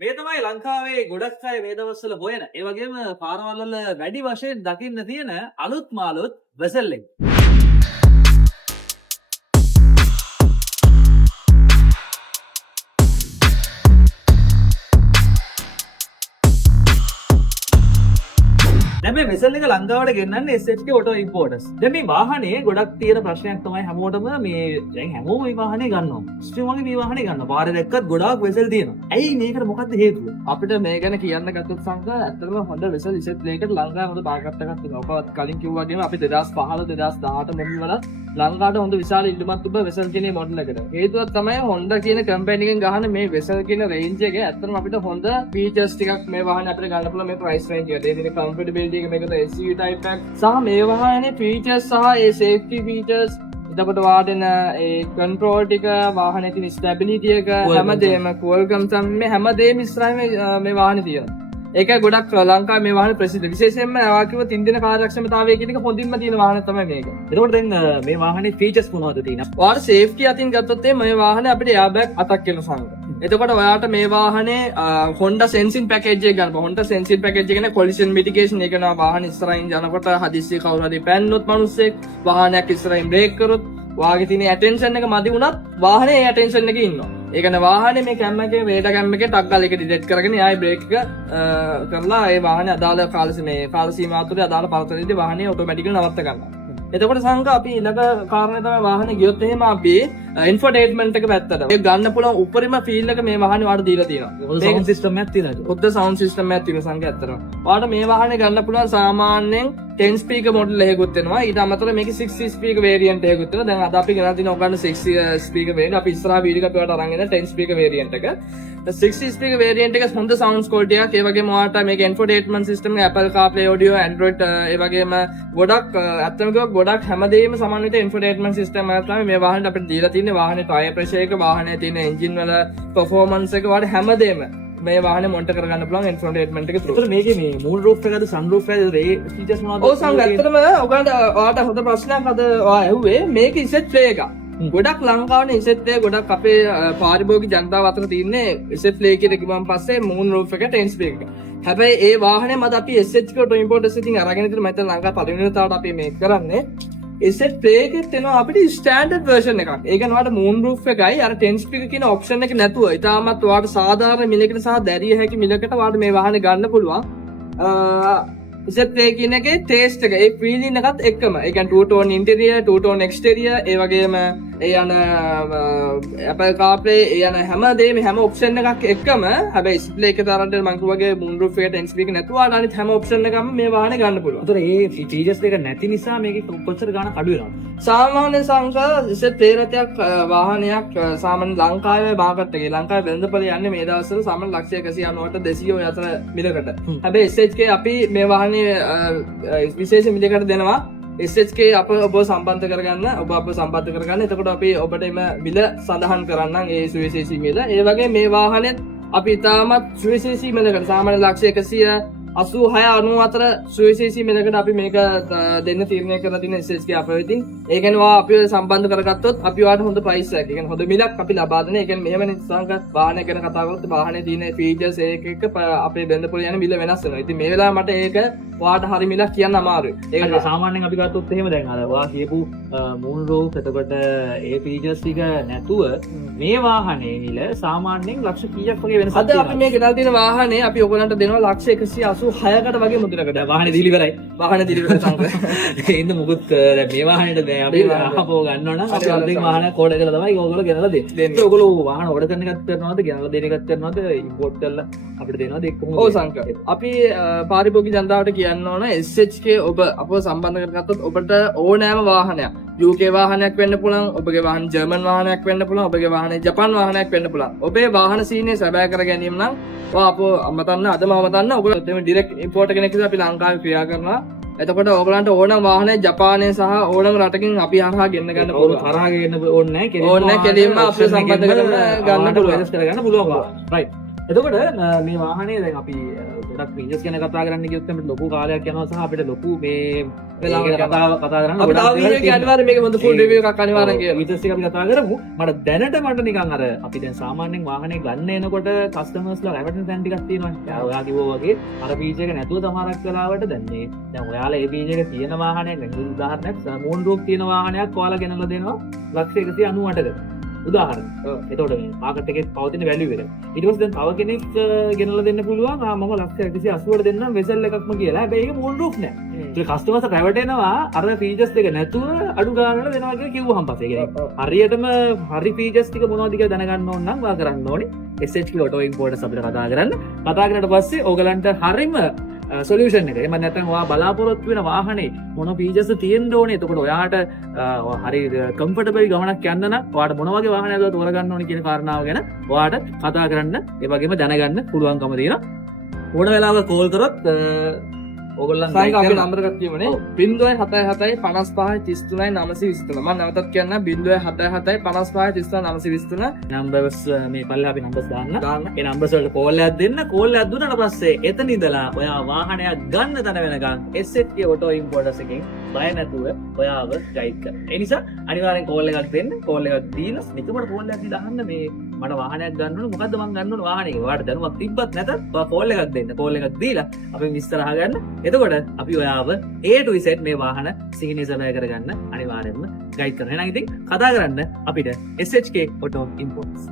මේ තමයි ලංකාවේ ගොඩක් අය මේ දවස්වල හොයන. ඒ වගේම පාරවල් වල වැඩි වශයෙන් දකින්න තියෙන අලුත් මාළුත් වෙසල් එක. දැන් මේ වෙසල් එක ලංකාවට ගෙන්නන්නේ SHK Auto Importers. දැන් මේ වාහනේ ගොඩක් තියෙන ප්‍රශ්නයක් තමයි හැමෝටම මේ දැන් හැමෝම මේ වාහනේ ගන්නවා. ස්ට්‍රීම් වගේ මේ වාහනේ ගන්නවා. පාරේ දැක්කත් ගොඩාක් වෙසල් තියෙනවා. ඇයි මේකට මොකක්ද හේතුව? අපිට මේ ගැන කියන්න ගත්තොත් සංකා ඇත්තටම හොඳ වෙසල් ඉසෙට් ලේකට ලංකාවේ හොඳ මාකට් එකක් තියෙනවා. ඔකවත් කලින් කිව්වා වගේම අපි 2015 2018 මොඩල් වල ලංකාවට හොඳ විශාල ඉල්ලුමක් තිබ්බා වෙසල් කියන මොඩල් එකට. හේතුවක් තමයි Honda කියන කම්පැනි එකෙන් ගහන මේ වෙසල් කියන රේන්ජ් එකේ ඇත්තටම අපිට හොඳ ෆීචර්ස් ටිකක් මේ වාහනේ අපිට ගන්න පුළුවන් මේ ප්‍රයිස් රේන්ජ් එකට. ඒ දින කම්ෆර්ටබිලිටි එක මේකට SUV type එකක් සහ මේ වාහනේ ෆීචර්ස් සහ ඒ සේෆ්ටි ෆීචර්ස් එතකොට වාදෙන ඒ කන්ට්‍රෝල් ටික වාහනේ තියෙන ස්ටැබිලිටි එක හැමදේම Qualcomm සම්මේ හැමදේම ඉස්සරහින් මේ වාහනේ තියෙනවා. ඒක ගොඩක් ලංකාවේ මේ වාහනේ ප්‍රසිද්ධ. විශේෂයෙන්ම ආකිව 3 දින කාර්යක්ෂමතාවය කියන එක හොඳින්ම තියෙන වාහන තමයි මේක. එතකොට දැන් මේ වාහනේ ෆීචර්ස් මොනවද තියෙන්නේ? ඔයාලා සේෆ්ටි අතින් ගත්තොත් මේ වාහනේ අපිට එයාබැග් 7ක් වෙන සංග. එතකොට ඔයාට මේ වාහනේ Honda Sensing package එක ගන්න. Honda Sensing package එක කියන්නේ collision mitigation. ඒක නවා වාහන ඉස්සරහින් යනකොට හදිස්සිය කවුරු හරි පැන්නොත් මිනිස්සෙක් වාහනයක් ඉස්සරහින් බ්‍රේක් කරොත් වාගේ තියෙන ඇටෙන්ෂන් එක මදි වුණත් වාහනේ ඒ ඇටෙන්ෂන් එකේ ඉන්නවා. ඒ කියන්නේ වාහනේ මේ කැම් එකේ රේඩර් කැම් එකේ ටක් ගාලා එක ඩිටෙක්ට් කරගෙන ආයි බ්‍රේක් එක කරලා ඒ වාහනේ අදාළ කාල සීමාව තුළ අදාළ පළතුරේදී වාහනේ ඔටෝමැටිකලි නවත්ත ගන්නවා. එතකොට සංක අපි ඊළඟ කාරණේ තමයි වාහනේ ගියොත් එහෙම අපි ඉන්ෆෝටේන්මන්ට් එක පැත්තට ඒ ගන්න පුළුවන් උපරිම ෆීල් එක මේ වාහනේ වාට දීලා තියෙනවා. සවුන්ඩ් සිස්ටම් එකක් තියෙනවා. හොද්ද සවුන්ඩ් සිස්ටම් එකක් තියෙනවා සංක ඇත්තටම. වාට මේ වාහනේ ගන්න පුළුවන් සාමාන්‍යයෙන් 10 ස්පීකර් මොඩල් එකකුත් වෙනවා. ඊට අමතරව මේකේ 6 ස්පීකර් වේරියන්ට් එකකුත් වෙනවා. දැන් අද අපි ගෙනල්ලා තියෙන ඔයගන්න 6 ස්පීකර් වේරියන්ට්. අපි ඉස්සරහා වීඩියෝ එකක් ඔයාලට අරන් එන 10 ස්පීකර් වේරියන්ට් එක. 6 ස්පීකර් වේරියන්ට් එක හොඳ සවුන්ඩ්ස් ක්වොලිටි එකක්. ඒ වගේම ඔයාලට මේක ඉන්ෆෝටේන්මන්ට් සිස්ටම් එක Apple CarPlay audio Android ඒ වගේම ගොඩක් ඇත්තම කිව්වොත් ගොඩක් හැමදේම සමන්විත ඉන්ෆෝටේන්මන්ට් සිස්ටම් එකක් තමයි මේ වාහනේ අපිට දීලා තියෙන්නේ. වාහනේ ටයර් ප්‍රෙෂර් එක, වාහනේ තියෙන එන්ජින් වල පර්ෆෝමන්ස් එක වල හැමදේම මේ වාහනේ මොනිටර් කරගන්න පුළුවන් ඉන්ෆෝටේන්මන්ට් එක through. ඒතර මේකේ මේ මූල් රූෆ් එකද සන් රූෆ් එකද ඒ ෆීචර්ස් මොනවද? ඔව් සංග ඇත්තටම ඔයාලට හොඳ ප්‍රශ්නයක් අද ඔයා ඇහුවේ මේක ඉසෙට් ප්ලේ එකක්. ගොඩක් ලංකාවේ ඉසෙට් ප්ලේ ගොඩක් අපේ පාරිභෝගික ජනතාව අතර තියෙන්නේ ඉසෙට් ප්ලේ කියලා කිව්වන් පස්සේ මූන් රූෆ් එක 10 ස්පීකර් එක. හැබැයි ඒ වාහනේ මත අපි SHK Auto Importers එකකින් අරගෙන ඉතින් මම ලංකාවේ පළවෙනි වතාවට අපි මේක කරන්නේ ඉසෙට් ප්ලේ එකෙත් එනවා අපිට ස්ටෑන්ඩඩ් version එකක්. ඒක නවාට මූන් රූෆ් එකයි අර 10 ස්පීකර් කියන ඔප්ෂන් එක නැතුව ඊටමත් ඔයාලට සාධාරණ මිලකට සහ දැරිය හැකි මිලකට ඔයාලට මේ වාහනේ ගන්න පුළුවන්. ඉසෙට් ප්ලේ කියන එකේ ටේස්ට් එක ඒ ෆීලින් එකත් එක්කම. ඒ කියන්නේ 2 tone interior, 2 tone exterior, ඒ වගේම ඒ යන Apple CarPlay ඒ යන හැමදේම හැම ඔප්ෂන් එකක් එක්කම. හැබැයි ඩිස්ප්ලේ එක තරන්ට මම කිව්වාගේ මූන් රූෆ් එකට 10 ස්පීකර් නැතුව අනිත් හැම ඔප්ෂන් එකක්ම මේ වාහනේ ගන්න පුළුවන්. ඒතර ඒ ෆීචර්ස් දෙක නැති නිසා මේකේ කොච්චර ගාණක් අඩු වෙනවද? සාමාන්‍ය සංඛ්‍යා ඉසෙට් ප්ලේ රථයක් වාහනයක් සාමාන්‍ය ලංකාවේ මාකට් එකේ ලංකාවේ වෙළඳපොළ යන්නේ මේ දවස්වල සාමාන්‍ය ලක්ෂ 190ට 200 ඔය අතර මිලකට. හැබැයි SHK අපි මේ වාහනේ විශේෂ මිලකට දෙනවා. SHK අප ඔබ සම්බන්ධ කරගන්න ඔබ අප සම්බන්ධ කරගන්න. එතකොට අපි ඔබට එම මිල සඳහන් කරන්නම් ඒ සුවිශේෂී මිල. ඒ වගේ මේ වාහනේත් අපි ඉතාමත් සුවිශේෂී මිලකට සාමාන්‍ය ලක්ෂ 186-90 සුවිශේෂී මිලකට අපි මේක දෙන්න තීරණය කරලා තියෙන SHK අප වෙතින්. ඒ කියන්නේ අපිව සම්බන්ධ කරගත්තොත් අපි ඔයාලට හොඳ ප්‍රයිස් එකක්. ඒ කියන්නේ හොඳ මිලක් අපි ලබා දෙන. ඒ කියන්නේ මෙහෙම නිසංගත වාහනය ගැන කතා කරද්දී වාහනේ තියෙන ෆීචර්ස් එක අපේ බෙන්දපොළ යන මිල වෙනස් වෙනවා. ඉතින් මේ වෙලාවේ මට ඒක ඔයාලට හරි මිලක් කියන්න අමාරුයි. ඒක සාමාන්‍යයෙන් අපි ගත්තොත් එහෙම දැන් අර ඔයා කියපු මූල් රූෆ් එතකොට ඒ ෆීචර්ස් ටික නැතුව මේ වාහනේ මිල සාමාන්‍යයෙන් ලක්ෂ කීයක් වගේ වෙනසක් අද අපි මේ ගෙනල් තියෙන වාහනේ අපි ඔයගලන්ට දෙනවා ලක්ෂ 186කට වගේ මුදලකට. වාහනේ දීලිවරයි. වාහනේ දිලිවර සංඛ්‍යා. ඒඳ මුකුත් දැන් මේ වාහනේට දැන් අපි ආපහු ගන්නවා නම් අපි අලුතින් වාහනයක් ඕඩර් කරලා තමයි ඕගොල්ලෝ ගෙනලා දෙන්නේ. ඔයගොල්ලෝ වාහන ඕඩර් කරන එකත් කරනවද ගෙනලා දෙන එකත් කරනවද ඉම්පෝට් කරලා අපිට දෙනවද එක්කම? ඔව් සංඛ්‍යා. අපි පාරිභෝගික ජනතාවට කියන්න ඕන SHK ඔබ අපව සම්බන්ධ කරගත්තොත් ඔබට ඕනෑම වාහනයක් UK වාහනයක් වෙන්න පුළුවන්, ඔබගේ වාහන ජර්මන් වාහනයක් වෙන්න පුළුවන්, ඔබගේ වාහනේ ජපාන් වාහනයක් වෙන්න පුළුවන්. ඔබේ වාහන සීනේ සැබෑ කර ගැනීම නම් ඔයා අපව අමතන්න අදම අමතන්න. ඔයගොල්ලෝ එතන ඩිරෙක්ට් ඉම්පෝට් කෙනෙක් විදිහට අපි ලංකාවේ ක්‍රියා කරනවා. එතකොට ඕගලන්ට ඕනම වාහනේ ජපානයේ සහ ඕනම රටකින් අපි හරහා ගෙන්න ගන්න පුළුවන්. හරහා ගෙන්න ඕනේ නැහැ. ඕනේ නැහැ. කෙලින්ම අපිව සම්බන්ධ කරගෙන ගන්න පුළුවන්. වෙනස් කරගන්න පුළුවන්. රයිට්. එතකොට මේ වාහනේ දැන් අපි ගොඩක් ෆීචර්ස් ගැන කතා කරන්න ගියොත් අපිට ලොකු කාලයක් යනවා සහ අපිට ලොකු මේ වෙලාවක් කතා කරන්න අපි තව වීඩියෝ එකක් අනිවාර්යෙන් මේක හොඳ ෆුල් රිවිව් එකක් අනිවාර්යෙන් කියමු. ෆීචර්ස් ටික අපි කතා කරමු. මට දැනට නිකන් අර අපි දැන් සාමාන්‍යයෙන් වාහනේ ගන්න එනකොට කස්ටමර්ස්ලා රැවටෙන තැන් ටිකක් තියෙනවා. ඔයා කිව්වා වගේ අර ෆීචර් එක නැතුව සමහරක් වෙලාවට දැන් ඔයාලා ඒ ෆීචර් එක තියෙන වාහනයක් දැන් උදාහරණයක් මූන් රූප් තියෙන වාහනයක් ඔයාලා ගෙනලා දෙනවා ලක්ෂ 198කට. උදාහරණ. එතකොට මේ මාකට් එකේ පවතින වැලියු එක. ඊට පස්සේ දැන් තව කෙනෙක් ගෙනලා දෙන්න පුළුවන් මම ලක්ෂ 180ට දෙන්නම් වෙසල් එකක්ම කියලා. හැබැයි ඒක මූන් රූප් නෑ. ඒ කස්ටමර්ස් රැවටෙනවා අර ෆීචර්ස් දෙක නැතුව අඩු ගානකට දෙනවා කියලා කිව්වහම පස්සේ කියන්නේ. හරියටම හරි ෆීචර්ස් ටික මොනවද කියලා දැනගන්න ඕන නම් වා කරන්න ඕනේ. SHK auto importers අපිට කතා කරන්න. කතා කරනට පස්සේ ඕගලන්ට හරිම සොලියුෂන් එක. එහෙම නැත්නම් ඔයා බලාපොරොත්තු වෙන වාහනේ මොන ෆීචර්ස් තියෙන්න ඕනේ. එතකොට ඔයාට හරි කම්ෆර්ටබල් ගමනක් යන්න නම් ඔයාට මොන වගේ වාහනයක්ද තෝරගන්න ඕනේ කියන කාරණාව ගැන ඔයාට කතා කරන්න ඒ වගේම දැනගන්න පුළුවන්කම තියෙනවා. ඕන වෙලාවක කෝල් කරොත් ඕගොල්ලන් සයික අපේ නම්බර එකක් කියමුනේ 077 55 33 923 මම නැවතත් කියන්න 077 55 33 923 නම්බර්ස් මේ පල්ලෙහා අපි නම්බර්ස් දාන්න. ඒ නම්බර්ස් වලට කෝල් එකක් දෙන්න. කෝල් එකක් දුන්නාට පස්සේ එතන ඉඳලා ඔයා වාහනයක් ගන්න තැන වෙනකන් SHK auto importers එකෙන් බය නැතුව ඔයාව ගයිඩ් කරනවා. ඒ නිසා අනිවාර්යෙන් කෝල් එකක් දෙන්න. කෝල් එකක් දීලා නිකමට කෝල් එකක් දාන්න මේ මට වාහනයක් ගන්න ඕනේ. මොකද්ද මං ගන්න ඕනේ වාහනේ. ඔයාට දැනුමක් තිබ්බත් නැතත් ඔයා කෝල් එකක් දෙන්න. කෝල් එකක් දීලා අපි විස්තර අහගන්න. එතකොට අපි ඔයාව A to Z මේ වාහන සිහිනේ සබය කරගන්න අනිවාර්යෙන්ම ගයිඩ් කරනවා. එහෙනම් ඉතින් කතා කරන්න අපිට SHK auto importers